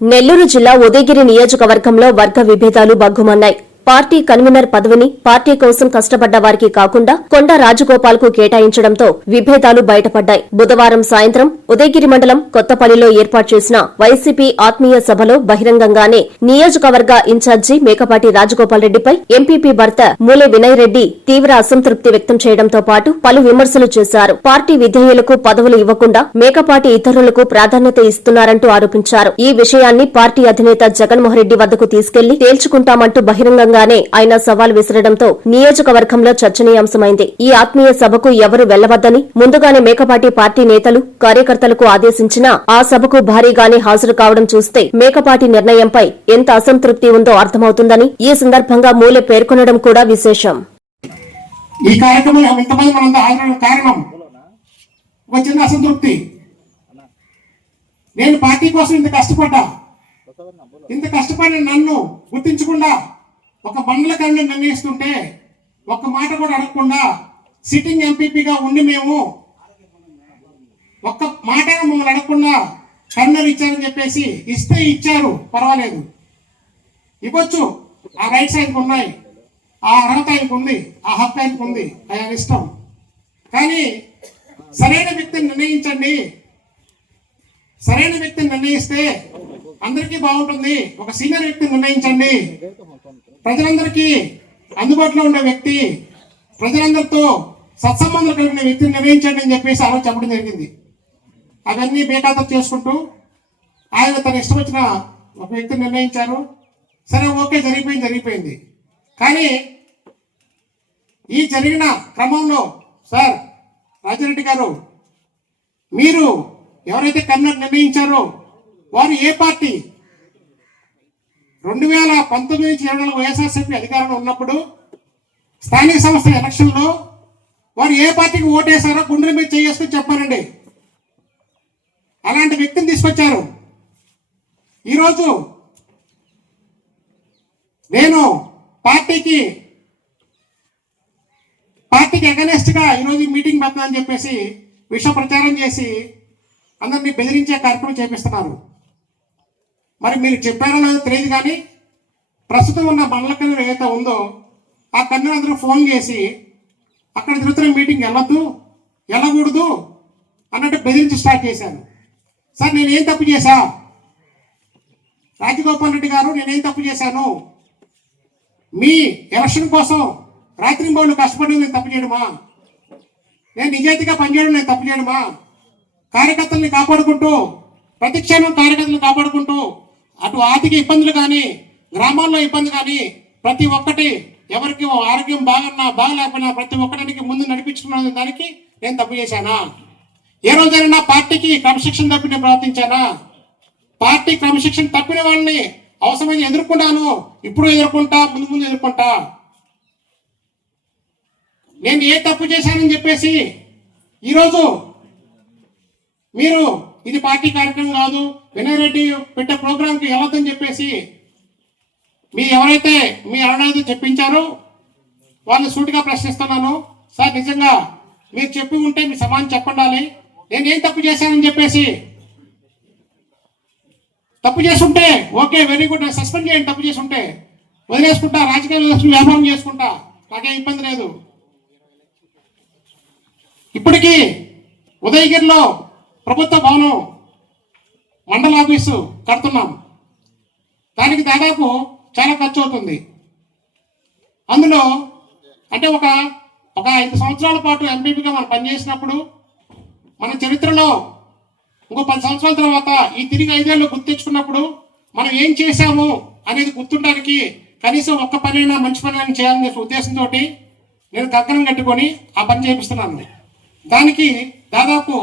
నెల్లూరు జిల్లా ఉదయగిరి నియోజకవర్గంలో వర్గ విభేదాలు బగ్గుమన్నాయి. పార్టీ కన్వీనర్ పదవిని పార్టీ కోసం కష్టపడ్డ వారికి కాకుండా కొండ రాజగోపాల్ కు కేటాయించడంతో విభేదాలు బయటపడ్డాయి. బుధవారం సాయంత్రం ఉదయగిరి మండలం కొత్తపల్లిలో ఏర్పాటు చేసిన వైసీపీ ఆత్మీయ సభలో బహిరంగంగానే నియోజకవర్గ ఇన్ఛార్జి మేకపాటి రాజగోపాల్ రెడ్డిపై ఎంపీపీ భర్త మూలె వినయ్ రెడ్డి తీవ్ర అసంతృప్తి వ్యక్తం చేయడంతో పాటు పలు విమర్శలు చేశారు. పార్టీ విధేయులకు పదవులు ఇవ్వకుండా మేకపాటి ఇతరులకు ప్రాధాన్యత ఇస్తున్నారంటూ ఆరోపించారు. ఈ విషయాన్ని పార్టీ అధినేత జగన్మోహన్ రెడ్డి వద్దకు తీసుకెళ్లి తేల్చుకుంటామంటూ బహిరంగంగా ఆయన సవాల్ విసరడంతో నియోజకవర్గంలో చర్చనీయాంశమైంది. ఈ ఆత్మీయ సభకు ఎవరు వెళ్లవద్దని ముందుగానే మేకపాటి పార్టీ నేతలు కార్యకర్తలకు ఆదేశించినా ఆ సభకు భారీగానే హాజరు కావడం చూస్తే మేకపాటి నిర్ణయంపై ఎంత అసంతృప్తి ఉందో అర్థమవుతుందని ఈ సందర్భంగా మూలె పేర్కొనడం కూడా విశేషం. ఈ కార్యక్రమంలో ఇంతమంది మనంతా హాజరవడం కారణం ఒక చిన్న అసంతృప్తి. నేను పార్టీ కోసం ఇంత కష్టపడిన నన్ను గుర్తించకుండా ఒక మండల కమిటీ నిర్ణయిస్తుంటే ఒక్క మాట కూడా అడగకుండా సిట్టింగ్ ఎంపీపీగా ఉండి మేము ఒక్క మాట మమ్మల్ని అడగకుండా కన్వీనర్ ఇచ్చారని చెప్పేసి ఇస్తే ఇచ్చారు, పర్వాలేదు, ఇవ్వచ్చు, ఆ రైట్స్ ఆయనకు ఉన్నాయి, ఆ అర్హత ఆయనకు ఉంది, ఆ హక్కు ఆయనకు ఉంది, ఆయన ఇష్టం. కానీ సరైన వ్యక్తిని నిర్ణయించండి. సరైన వ్యక్తిని నిర్ణయిస్తే అందరికీ బాగుంటుంది. ఒక సీనియర్ వ్యక్తిని నిర్ణయించండి, ప్రజలందరికీ అందుబాటులో ఉండే వ్యక్తి, ప్రజలందరితో సత్సంబంధాలు కలిగిన వ్యక్తిని నిర్ణయించండి అని చెప్పేసి ఆ రోజు చెప్పడం జరిగింది. అవన్నీ బేఖాతరు చేసుకుంటూ ఆయన తన ఇష్టం వచ్చిన ఒక వ్యక్తిని నిర్ణయించారు. సరే, ఓకే, జరిగిపోయింది. కానీ ఈ జరిగిన క్రమంలో సార్ రాజారెడ్డి గారు, మీరు ఎవరైతే కన్వీనర్ నిర్ణయించారో వారు ఏ పార్టీ? 2019 నుంచి 2024 వైఎస్ఆర్సీపీ అధికారంలో ఉన్నప్పుడు స్థానిక సంస్థల ఎలక్షన్లో వారు ఏ పార్టీకి ఓటేశారో గుండెల మీద చేసుకుని చెప్పారండి. అలాంటి వ్యక్తిని తీసుకొచ్చారు. ఈరోజు నేను పార్టీకి అగనెస్ట్ గా ఈరోజు మీటింగ్ పెడతా అని చెప్పేసి విష ప్రచారం చేసి అందరినీ బెదిరించే కార్యక్రమం చేపిస్తున్నారు. మరి మీరు చెప్పారో లేదో తెలియదు, కానీ ప్రస్తుతం ఉన్న మండల కన్వీనర్ ఏదైతే ఉందో ఆ కన్వీనర్ అందరూ ఫోన్ చేసి అక్కడ జరుగుతున్న మీటింగ్ వెళ్ళకూడదు అన్నట్టు బెదిరించి స్టార్ట్ చేశాను. సార్, నేనేం తప్పు చేశా? రాజగోపాల్ రెడ్డి గారు, నేనేం తప్పు చేశాను? మీ ఎలక్షన్ కోసం రాత్రి బౌళ్ళు కష్టపడి నేను తప్పు చేయడమా? నేను నిజాయితీగా పనిచేయడం నేను తప్పు చేయడమా? కార్యకర్తల్ని కాపాడుకుంటూ, ప్రతిక్షణం కార్యకర్తలను కాపాడుకుంటూ, అటు ఆర్థిక ఇబ్బందులు కానీ గ్రామాల్లో ఇబ్బంది కానీ ప్రతి ఒక్కటి, ఎవరికి ఆరోగ్యం బాగలేకపోయినా ప్రతి ఒక్కరికి ముందు నడిపించుకున్న దానికి నేను తప్పు చేశానా? ఏ రోజైనా పార్టీకి క్రమశిక్షణ తప్పి నేను ప్రవర్తించానా? పార్టీ క్రమశిక్షణ తప్పిన వాళ్ళని అవసరమైన ఎదుర్కొన్నాను, ఇప్పుడు ఎదుర్కొంటా, ముందు ఎదుర్కొంటా. నేను ఏ తప్పు చేశానని చెప్పేసి ఈరోజు మీరు ఇది పార్టీ కార్యక్రమం కాదు, వినయ్ రెడ్డి పెట్టే ప్రోగ్రాంకి వెళ్ళొద్దని చెప్పేసి ఎవరైతే మీ అరుణాది చెప్పించారో వాళ్ళని సూటిగా ప్రశ్నిస్తున్నాను. సార్, నిజంగా మీరు చెప్పి ఉంటే మీ సమాధానం చెప్పండి. నేను ఏం తప్పు చేశానని చెప్పేసి, తప్పు చేసుంటే ఓకే, వెరీ గుడ్, సస్పెండ్ చేయండి. తప్పు చేసుంటే వదిలేసుకుంటా, రాజకీయ వ్యాపారం చేసుకుంటా, నాకేం ఇబ్బంది లేదు. ఇప్పటికీ ఉదయగిరిలో ప్రభుత్వ భవనం మండల ఆఫీసు కడుతున్నాం. దానికి దాదాపు చాలా ఖర్చు అవుతుంది. అందులో అంటే ఒక 5 సంవత్సరాల పాటు ఎంపీపీగా మనం పనిచేసినప్పుడు మన చరిత్రలో ఇంకో 10 సంవత్సరాల తర్వాత ఈ తిరిగి 5 ఏళ్ళు గుర్తించుకున్నప్పుడు మనం ఏం చేశాము అనేది గుర్తుండడానికి కనీసం ఒక్క పనైనా మంచి పని చేయాలనే ఉద్దేశంతో నేను కంకణం కట్టుకొని ఆ పని చేపిస్తున్నాను. దానికి దాదాపు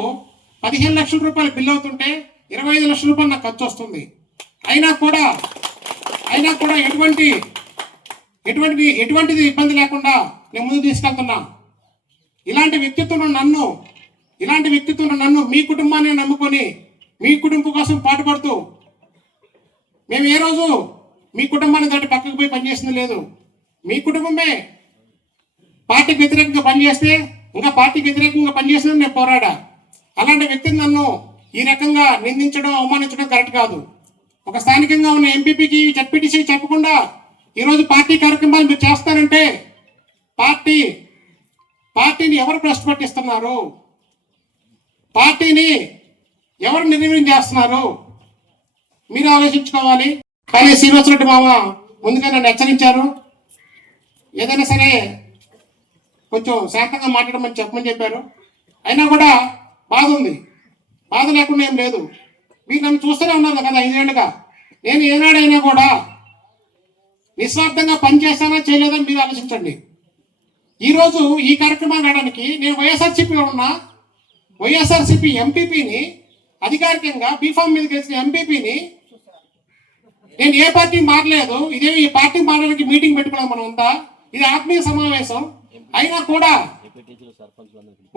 15 లక్షల రూపాయలు బిల్లు అవుతుంటే 25 లక్షల రూపాయలు నాకు ఖర్చు వస్తుంది. అయినా కూడా ఎటువంటిది ఇబ్బంది లేకుండా నేను ముందు తీసుకెళ్తున్నా. ఇలాంటి వ్యక్తిత్వం నన్ను మీ కుటుంబాన్ని నమ్ముకొని మీ కుటుంబం కోసం పాటుపడుతూ, మేము ఏ రోజు మీ కుటుంబాన్ని దాటి పక్కకు పోయి పనిచేసింది లేదు. మీ కుటుంబమే పార్టీకి వ్యతిరేకంగా పనిచేస్తే ఇంకా పార్టీకి వ్యతిరేకంగా పనిచేసిన నేను పోరాడా. అలాంటి వ్యక్తిని నన్ను ఈ రకంగా నిందించడం, అవమానించడం కరెక్ట్ కాదు. ఒక స్థానికంగా ఉన్న ఎంపీపీకి జడ్పీటీసీ చెప్పకుండా ఈరోజు పార్టీ కార్యక్రమాలు మీరు చేస్తారంటే పార్టీని ఎవరు భ్రష్టు పట్టిస్తున్నారు? పార్టీని ఎవరు నిర్వీర్యం చేస్తున్నారు? మీరు ఆలోచించుకోవాలి. కానీ శ్రీనివాసరెడ్డి మామ ముందుగా నన్ను హెచ్చరించారు. ఏదైనా సరే కొంచెం శాంతంగా మాట్లాడమని చెప్పారు. అయినా కూడా బాధ ఉంది. బాధ లేకుండా ఏం లేదు. మీరు నన్ను చూస్తూనే ఉన్నారు కదా 5 ఏళ్ళుగా. నేను ఏనాడైనా కూడా నిస్వార్థంగా పనిచేస్తానా చేయలేదా మీరు ఆలోచించండి. ఈరోజు ఈ కార్యక్రమాన్ని ఆడడానికి నేను వైఎస్ఆర్సీపీలో ఉన్న వైఎస్ఆర్సీపీ ఎంపీపీని అధికారికంగా బీఫామ్ మీద గెలిచిన ఎంపీపీని నేను ఏ పార్టీ మారలేదు. ఇదేమి ఈ పార్టీ మారడానికి మీటింగ్ పెట్టుకున్నాం మనం అంతా. ఇది ఆత్మీయ సమావేశం. అయినా కూడా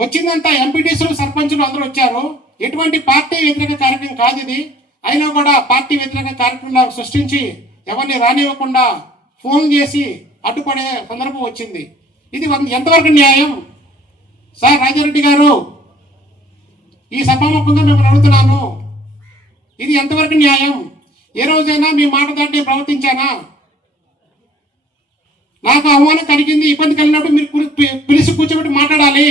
వచ్చిందంతా ఎంపీటీసీలు సర్పంచులు అందరూ వచ్చారు. ఎటువంటి పార్టీ వ్యతిరేక కార్యక్రమం కాదు ఇది. అయినా కూడా పార్టీ వ్యతిరేక కార్యక్రమాలు సృష్టించి ఎవరిని రానివ్వకుండా ఫోన్ చేసి అడ్డుపడే సందర్భం వచ్చింది. ఇది ఎంతవరకు న్యాయం? సార్ రాజారెడ్డి గారు, ఈ సభాముఖంగా మిమ్మల్ని అడుగుతున్నాను, ఇది ఎంతవరకు న్యాయం? ఏ రోజైనా మీ మాట దాటి ప్రవర్తించానా? నాకు అవమానం కలిగింది, ఇబ్బంది కలిగినప్పుడు మీరు పిలిచి కూర్చోబెట్టి మాట్లాడాలి.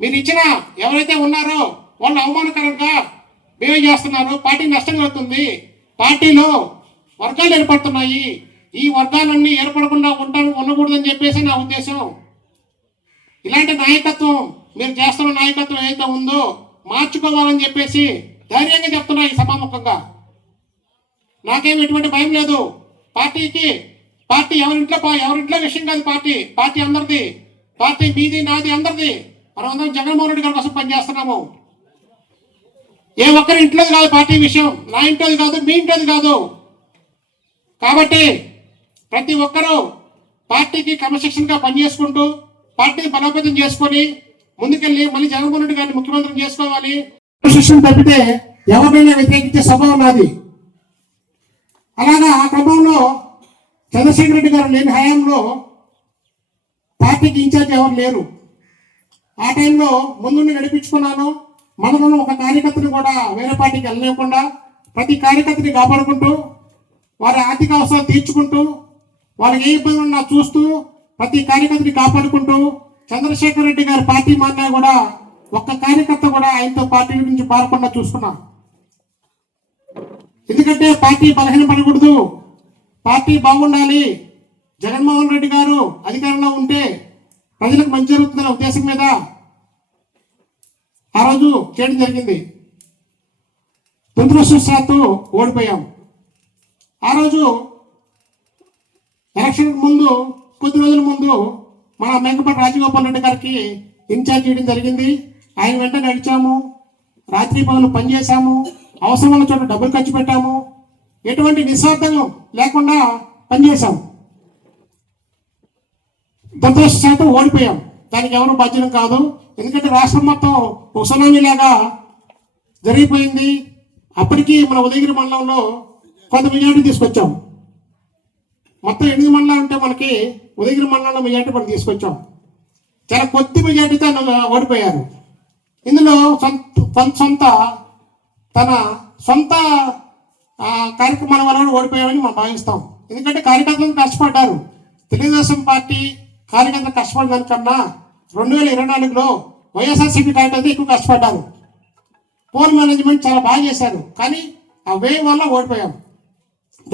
మీరు ఇచ్చిన ఎవరైతే ఉన్నారో వాళ్ళు అవమానకరంగా బిహేవ్ చేస్తున్నారు. పార్టీ నష్టం కలుగుతుంది. పార్టీలో వర్గాలు ఏర్పడుతున్నాయి. ఈ వర్గాలన్నీ ఏర్పడకుండా ఉండకూడదని చెప్పేసి నా ఉద్దేశం. ఇలాంటి నాయకత్వం మీరు చేస్తున్న నాయకత్వం ఏదైతే ఉందో మార్చుకోవాలని చెప్పేసి ధైర్యంగా చెప్తున్నా ఈ సభాముఖంగా. నాకేం ఎటువంటి భయం లేదు. పార్టీ ఎవరింట్లో విషయం కాదు. పార్టీ అందరిది. పార్టీ మీది నాది అందరిది. మనం అందరం జగన్మోహన్ రెడ్డి గారి కోసం పనిచేస్తున్నాము. ఏ ఒక్కరి ఇంట్లోది కాదు పార్టీ విషయం. నా ఇంట్లోది కాదు, మీ ఇంట్లోది కాదు. కాబట్టి ప్రతి ఒక్కరూ పార్టీకి క్రమశిక్షణగా పనిచేసుకుంటూ పార్టీని బలోపేతం చేసుకొని ముందుకెళ్ళి మళ్ళీ జగన్మోహన్ రెడ్డి గారిని ముఖ్యమంత్రిని చేసుకోవాలి. క్రమశిక్షణ తప్పితే ఎవరైనా వ్యతిరేకించే స్వభావం నాది. అలాగా ఆ క్రమంలో చంద్రశేఖర్ రెడ్డి గారు లేని హయాంలో పార్టీకి ఇన్ఛార్జ్ ఎవరు లేరు. ఆ టైంలో ముందుండి నడిపించుకున్నాను. మనలో ఒక కార్యకర్తని కూడా వేరే పార్టీకి వెళ్ళలేకుండా ప్రతి కార్యకర్తని కాపాడుకుంటూ వారి ఆర్థిక అవసరాలు తీర్చుకుంటూ వాళ్ళకి ఏ ఇబ్బంది ఉన్నా చూస్తూ ప్రతి కార్యకర్తని కాపాడుకుంటూ చంద్రశేఖర్ రెడ్డి గారి పార్టీ మారినా కూడా ఒక్క కార్యకర్త కూడా ఆయనతో పార్టీ నుంచి పారకుండా చూసుకున్నా. ఎందుకంటే పార్టీ బలహీనపడకూడదు, పార్టీ బాగుండాలి. జగన్మోహన్ రెడ్డి గారు అధికారంలో ఉంటే ప్రజలకు మంచి జరుగుతుందనే ఉద్దేశం మీద ఆ రోజు చేయడం జరిగింది. దురదృష్టవశాత్తు ఓడిపోయాం. ఆ రోజు ఎలక్షన్ ముందు కొద్ది రోజుల ముందు మన మేకపాటి రాజగోపాల్ రెడ్డి గారికి ఇన్ఛార్జ్ చేయడం జరిగింది. ఆయన వెంట నడిచాము, రాత్రి పగలు పనిచేశాము, అవసరమైన చోట డబ్బులు ఖర్చు పెట్టాము, ఎటువంటి నిస్వార్థం లేకుండా పనిచేశాము. దురదృష్టవశాత్తు ఓడిపోయాం. దానికి ఎవరు బాధ్యులం కాదు. ఎందుకంటే రాష్ట్రం మొత్తం ఒక సునామీ లాగా జరిగిపోయింది. అప్పటికి మన ఉదయగిరి మండలంలో కొంత మెజార్టీ తీసుకొచ్చాం. మొత్తం 8 మండలాలు ఉంటే మనకి ఉదయగిరి మండలంలో మెజార్టీ మనం తీసుకొచ్చాం. చాలా కొద్ది మెజార్టీతో ఓడిపోయారు. ఇందులో తన సొంత కార్యక్రమాల వల్ల ఓడిపోయామని మనం భావిస్తాం. ఎందుకంటే కార్యకర్తలు కష్టపడ్డారు. తెలుగుదేశం పార్టీ కార్యకర్తలు కష్టపడిన దానికన్నా 2024లో వైఎస్ఆర్సీపీ కార్యకర్తలు ఎక్కువ కష్టపడ్డారు. పోల్ మేనేజ్మెంట్ చాలా బాగా చేశారు. కానీ ఆ వే వల్ల ఓడిపోయాం.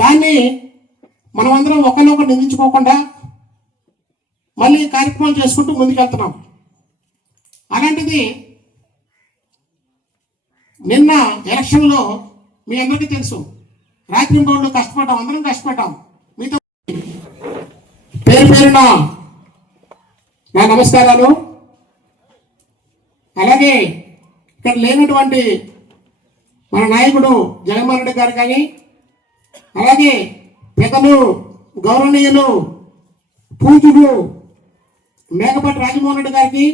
దాన్ని మనమందరం ఒకరినొకరు నిందించుకోకుండా మళ్ళీ కార్యక్రమాలు చేసుకుంటూ ముందుకెళ్తున్నాం. అలాంటిది నిన్న ఎలక్షన్లో మీ అందరికీ తెలుసు, రాత్రి బౌళ్ళు కష్టపడ్డాం, అందరం కష్టపడ్డాం. మీతో పేరున నా నమస్కారాలు. అలాగే ఇక్కడ లేనటువంటి మన నాయకుడు జగన్మోహన్ రెడ్డి గారు కానీ, అలాగే పెద్దలు గౌరవనీయులు పూజలు మేకపాటి రాజమోహన్ రెడ్డి గారికి,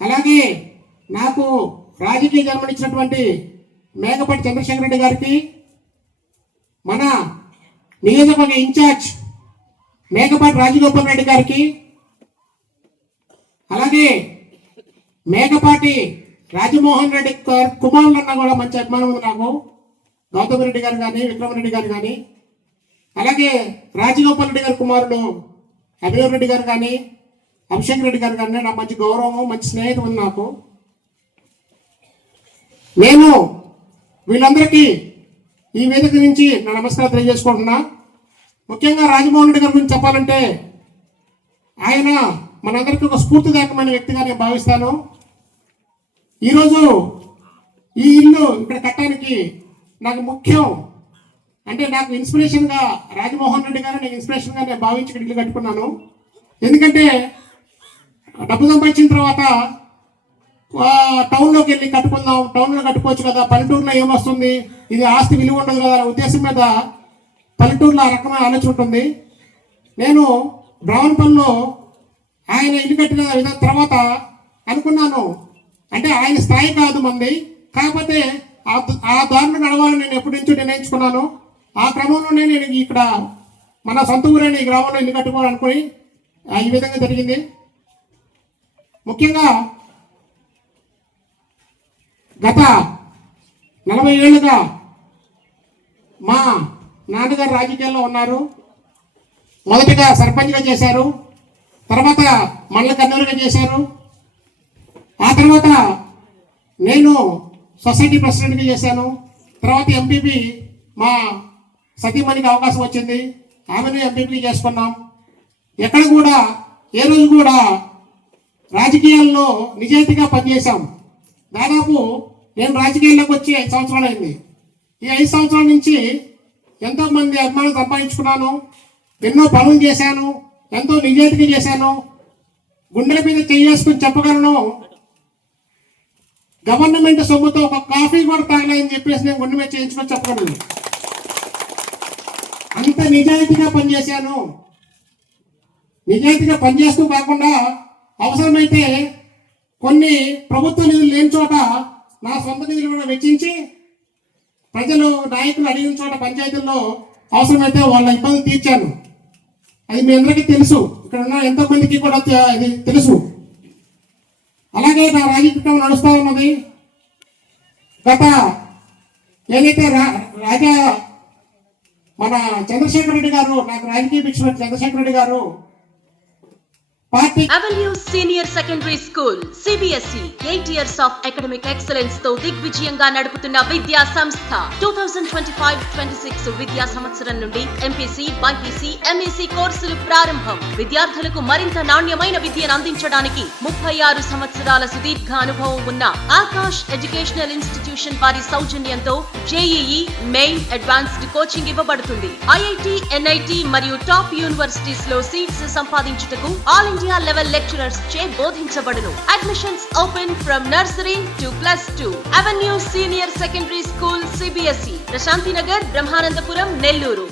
అలాగే నాకు రాజకీయ జన్మనిచ్చినటువంటి మేకపాటి చంద్రశేఖర్ రెడ్డి గారికి, మన నియోజకవర్గ ఇన్ఛార్జ్ మేకపాటి రాజగోపాల్ రెడ్డి గారికి, అలాగే మేకపాటి రాజమోహన్ రెడ్డి గారు కుమారులన్నా కూడా మంచి అభిమానం ఉంది నాకు. గౌతమ్ రెడ్డి గారు కానీ, విక్రమరెడ్డి గారు కానీ, అలాగే రాజగోపాల్ రెడ్డి గారి కుమారుడు అభినవ్ రెడ్డి గారు కానీ, అభిషేక్ రెడ్డి గారు కానీ నాకు మంచి గౌరవము, మంచి స్నేహితం ఉంది నాకు. నేను వీళ్ళందరికీ ఈ వేదిక నుంచి నా నమస్కారం తెలియజేసుకుంటున్నా. ముఖ్యంగా రాజమోహన్ రెడ్డి గారి గురించి చెప్పాలంటే ఆయన మనందరికీ ఒక స్ఫూర్తిదాయకమైన వ్యక్తిగా నేను భావిస్తాను. ఈరోజు ఈ ఇల్లు ఇక్కడ కట్టడానికి నాకు ముఖ్యం అంటే నాకు ఇన్స్పిరేషన్గా రాజమోహన్ రెడ్డి గారు నేను ఇన్స్పిరేషన్గా నేను భావించి ఇక్కడ ఇల్లు కట్టుకున్నాను. ఎందుకంటే డబ్బు సంపాదించిన తర్వాత టౌన్లోకి వెళ్ళి కట్టుకుందాం, టౌన్లో కట్టుకోవచ్చు కదా, పల్లెటూరులో ఏమొస్తుంది, ఇది ఆస్తి విలువ ఉండదు కదా అనే ఉద్దేశం మీద పల్లెటూరులో ఆ రకమైన ఆలోచన ఉంటుంది. నేను బ్రాహ్మణపల్లిలో ఆయన ఇల్లు కట్టిన విధానం తర్వాత అనుకున్నాను, అంటే ఆయన స్థాయి కాదు మంది, కాకపోతే ఆ దారిలో నడవాలని నేను ఎప్పటి నుంచో నిర్ణయించుకున్నాను. ఆ క్రమంలోనే నేను ఇక్కడ మన సొంత ఊరైన ఈ గ్రామంలో ఇల్లు కట్టుకోవాలనుకుని ఈ విధంగా జరిగింది. ముఖ్యంగా గత 40 ఏళ్ళుగా మా నాన్నగారు రాజకీయాల్లో ఉన్నారు. మొదటగా సర్పంచ్గా చేశారు, తర్వాత మండల కన్వీనర్గా చేశారు, ఆ తర్వాత నేను సొసైటీ ప్రెసిడెంట్గా చేశాను, తర్వాత ఎంపీపీ మా సతీమణికి అవకాశం వచ్చింది, ఆమెను ఎంపీపీ చేసుకున్నాం. ఎక్కడ కూడా ఏ రోజు కూడా రాజకీయాల్లో నిజాయితీగా పనిచేశాం. దాదాపు నేను రాజకీయాల్లోకి వచ్చి 5 సంవత్సరాలు అయింది. ఈ 5 సంవత్సరాల నుంచి ఎంతోమంది అభిమానులు సంపాదించుకున్నాను, ఎన్నో పనులు చేశాను, ఎంతో నిజాయితీగా చేశాను. గుండెల మీద చేసుకుని చెప్పగలను, గవర్నమెంట్ సొమ్ముతో ఒక కాఫీ కూడా తాగలేదని చెప్పేసి నేను గుండె మీద చేయించుకొని చెప్పగలను. అంత నిజాయితీగా పనిచేశాను. నిజాయితీగా పనిచేస్తూ కాకుండా అవసరమైతే కొన్ని ప్రభుత్వ నిధులు లేని చోట నా సొంత నిధులు కూడా వెచ్చించి ప్రజలు నాయకులు అడిగిన చోట పంచాయతీల్లో అవసరమైతే వాళ్ళ ఇబ్బందులు తీర్చాను. అది మీ అందరికీ తెలుసు, ఇక్కడ ఉన్న ఎంతో మందికి కూడా ఇది తెలుసు. అలాగే నా రాజకీయం నడుస్తూ ఉన్నది. గత ఏదైతే రాజా మన చంద్రశేఖర్ రెడ్డి గారు నాకు రాజకీయ భిక్ష చంద్రశేఖర్ రెడ్డి గారు Avenue Senior Secondary School CBSE 8 years of academic excellence తో దిగ్విజయంగా నడుపుతున్న విద్యా సంస్థ 2025-26 విద్యా సంవత్సరం నుండి MPC, BPC, MEC కోర్సులు ప్రారంభం. విద్యార్థులకు మరింత నాణ్యమైన విద్యను అందించడానికి 36 సంవత్సరాల సుదీర్ఘ అనుభవం ఉన్న ఆకాష్ ఎడ్యుకేషనల్ ఇన్స్టిట్యూషన్ వారి సౌజన్యంతో JEE మెయిన్ అడ్వాన్స్డ్ కోచింగ్ ఇవ్వబడుతుంది. IIT, NIT మరియు టాప్ యూనివర్సిటీస్ లో సీట్స్ సంపాదించుటకు ఆల్ ఇండియా లెవెల్ లెక్చరర్స్ చే బోధించబడును. Admissions open from nursery to +2. Avenue senior secondary school CBSE, Prashanti Nagar, Brahmanandapuram, Nellore.